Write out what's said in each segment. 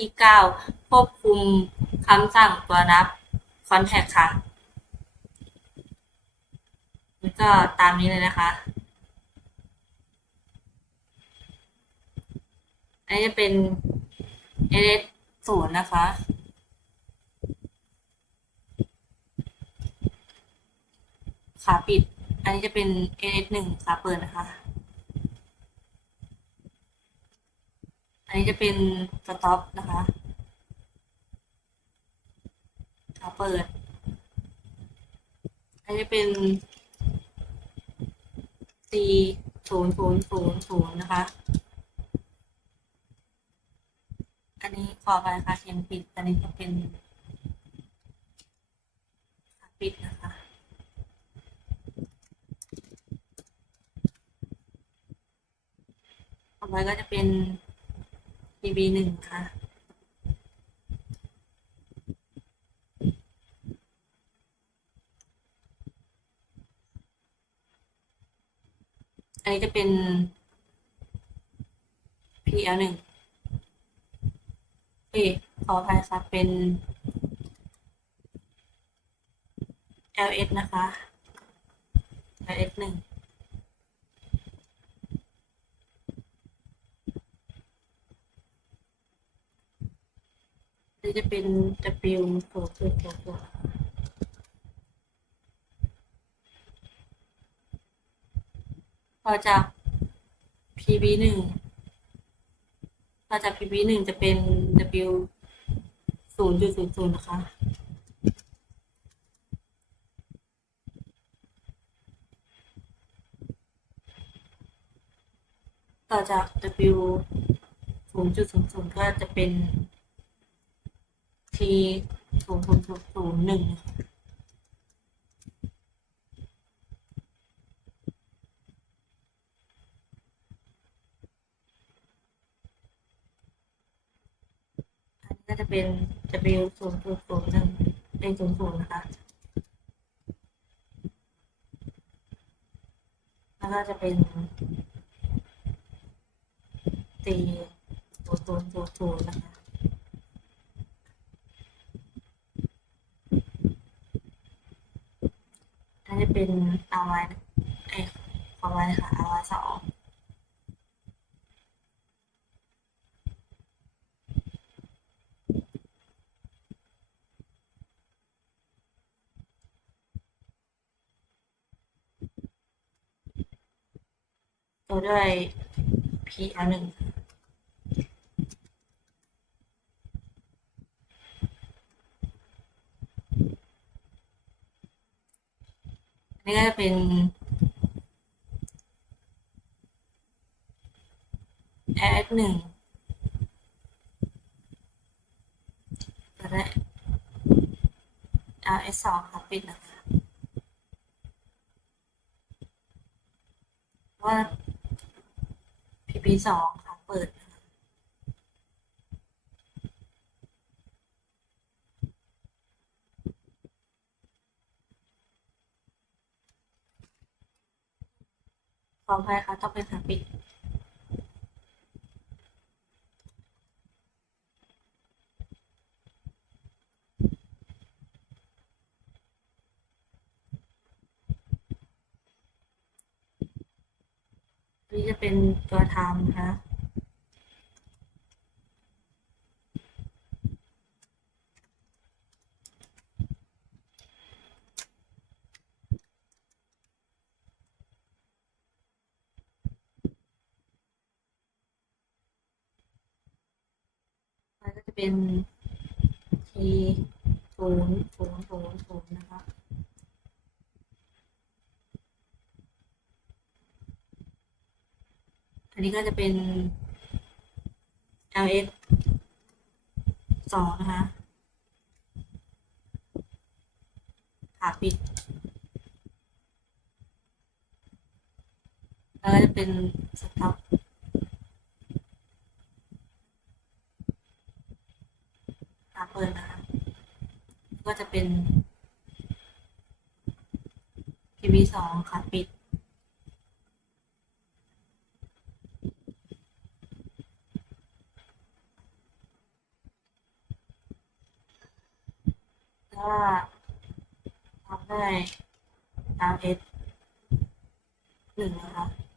ที่เก้าควบคุมคำสั่งตัวรับ contact ค่ะมันก็ตามนี้เลยนะคะ อันนี้จะเป็น ls ศูนย์นะคะ ขาปิด อันนี้จะเป็น ls หนึ่งขาเปิดนะคะ อันนี้จะเป็น stop นะคะขาเปิด อันนี้จะเป็น c ศูนย์ศูนย์ศูนย์ศูนย์นะคะ อันนี้ขอไปค่ะเขียนปิด อันนี้จะเป็นขาปิดนะคะต่อไปก็จะเป็น PB หนึ่งค่ะอันนี้จะเป็น PL หนึ่งเอขออภัยค่ะเป็น LS นะคะ LS หนึ่ง จะเป็น W โผล่ตัวโผล่ตัวพอจาก PB หนึ่งพอจาก PB หนึ่งจะเป็น W ศูนย์จุดศูนย์ศูนย์นะคะต่อจาก W ศูนย์จุดศูนย์ศูนย์ก็จะเป็น T ศูนย์ศูนย์ศูนย์ศูนย์หนึ่งอันนี้ก็จะเป็น W ศูนย์ศูนย์ศูนย์หนึ่งเป็นศูนย์ศูนย์นะคะ แล้วก็จะเป็น T ศูนย์ศูนย์ศูนย์ศูนย์นะคะ น่าจะ เป็นอาไว้ไอยขอไว้ค่ะอาไว้สองตัวด้วย PL หนึ่ง นนี้ก็จะเป็น add หนึ่งตัวได้ ls สองค่ะปิดนะคะว่า pp สองค่ะเปิดนะคะข ออภัยค่ะ ต้องเป็นขาปิดนี่จะเป็นตัวทำนะคะ มัน ก็จะเป็น T ศูนย์ศูนย์ศูนย์ศูนย์นะคะอันนี้ก็จะเป็น ls สองนะคะขาปิดแล้วก็จะเป็นสต็อป เปินนะครัก็จะเป็น PB สองขาปิด ก็ทำได้ตาม s หนึ่งนะคะ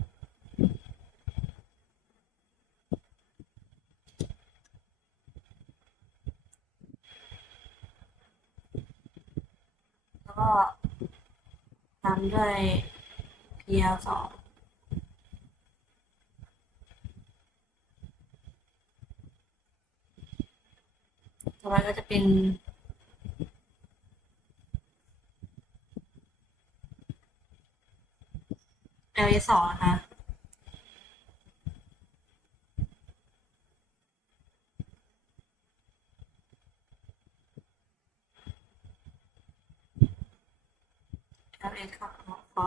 ด้วย pl สองต่อไปก็จะเป็น l สองนะคะ l ค่ะขอ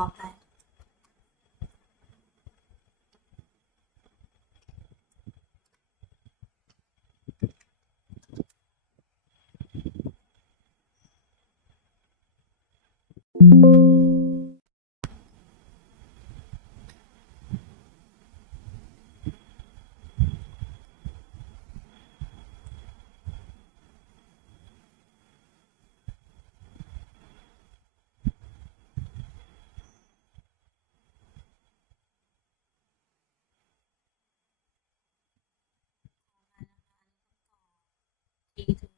ถึงต้อง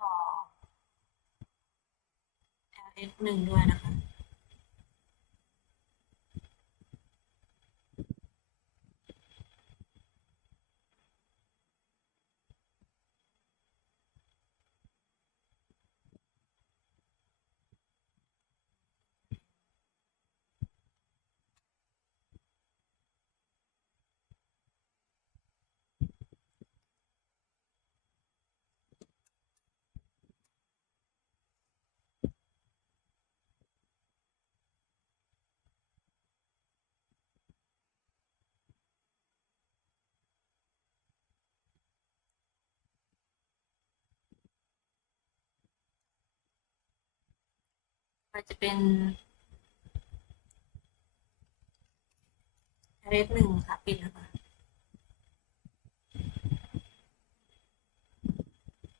ต่อ ls หนึ่งด้วยนะคะ มันจะเป็น ls หนึ่งค่ะ ปิดนะคะ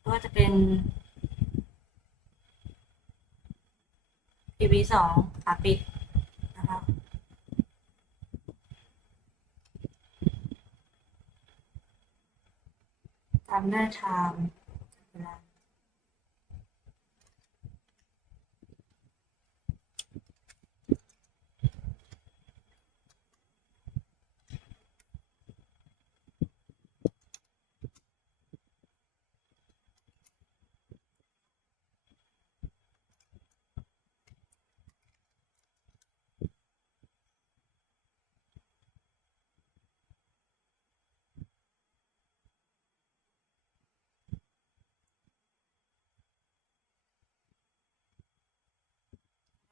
ก็จะเป็น pv สองค่ะ ปิดนะคะตามด้วย time เวลา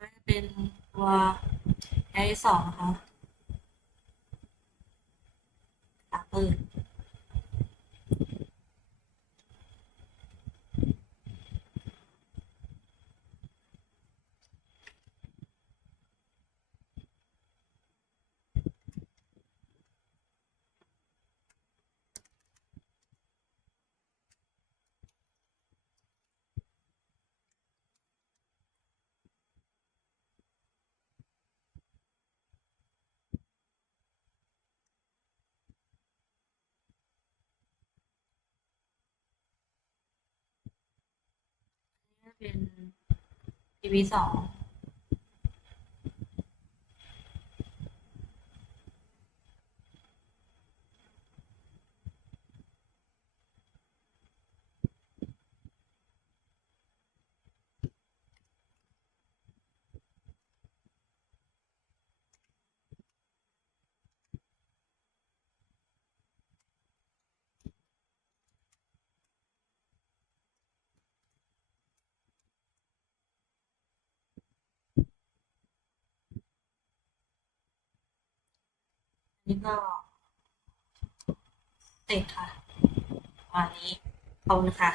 ก็จะ เป็นตัว l สองนะคะตาเปิด นี่ เป็น e ีสอง นี่ก็ติดค่ะวันนี้เอานะคะ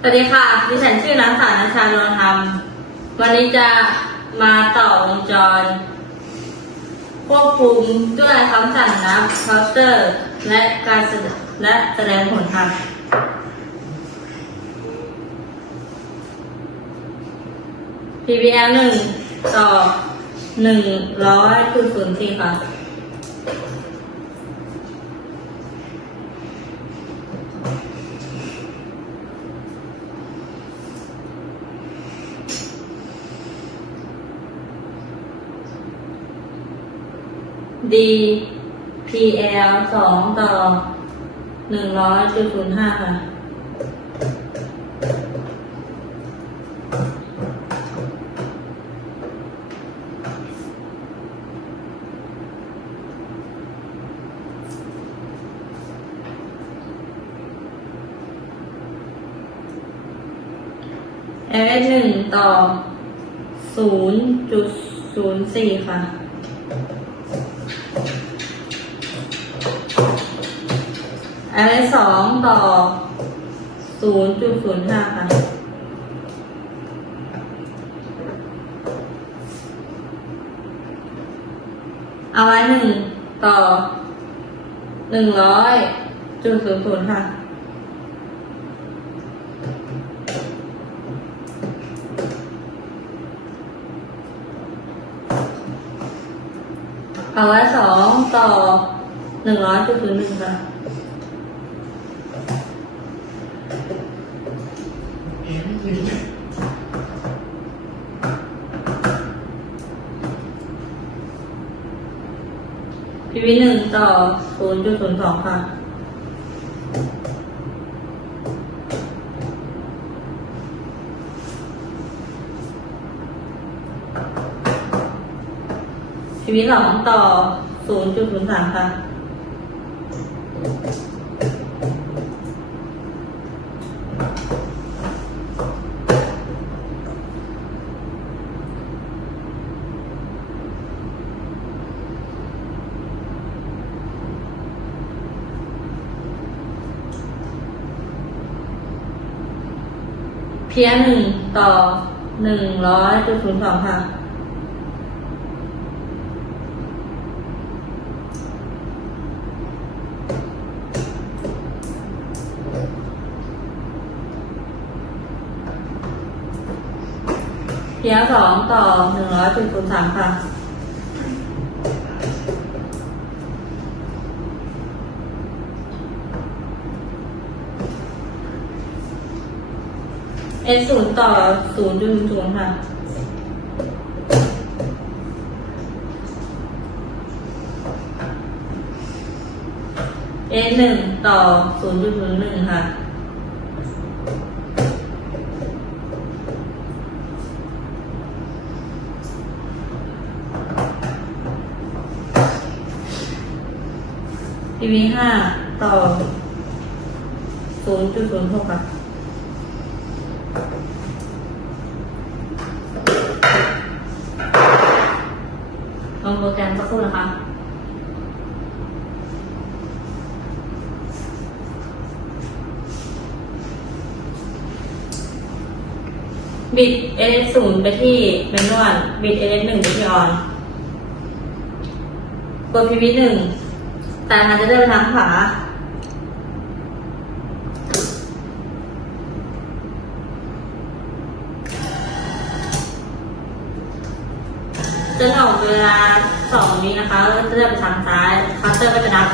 สวัสดีค่ะ ดิฉันชื่อนักสาวนัชชานนธรรม วันนี้จะมาต่อวงจร ควบคุมด้วยคำสั่งนับเคาน์เตอร์ และการแสดงและแสดงผลค่ะ PBL งต่อ หนึ่งร้อยจุดศูนย์สี่ค่ะ D PL สองต่อหนึ่งร้อยจุดศูนย์ห้าค่ะ LS หนึ่งต่อศูนย์จุดศูนย์สี่ค่ะ LS สองต่อศูนย์จุดศูนย์ห้าค่ะ เอาไว้หนึ่งต่อหนึ่งร้อยจุดศูนย์ศูนย์ค่ะ เอาไว้สองต่อหนึ่งร้อยจุดศูนย์หนึ่งค่ะพีวีหนึ่งต่อศูนย์จุดศูนย์สองค่ะ พีวีสองต่อศูนย์จุดศูนย์สามค่ะ เพียหนึ่งต่อหนึ่งร้อยจุดศูนย์สองค่ะ เพียสองต่อหนึ่งร้อยจุดศูนย์สามค่ะเอศูนย์ต่อศูนย์จุดศูนย์ค่ะเอหนึ่งต่อศูนย์จุดศูนย์หนึ่งค่ะีวีห้าต่อศูนย์จุดศูนย์หกค่ะลองโปรแกรมสักครู่นะคะบิด LS ศูนย์ไปที่เมนวลบิด LS หนึ่งไปที่ออนกด PV หนึ่ง แต่มันจะเดินทางขวาจนออกเวลาสองนี้นะคะจะเดินไปทางซ้ายคัสเตอร์ก็จะนับ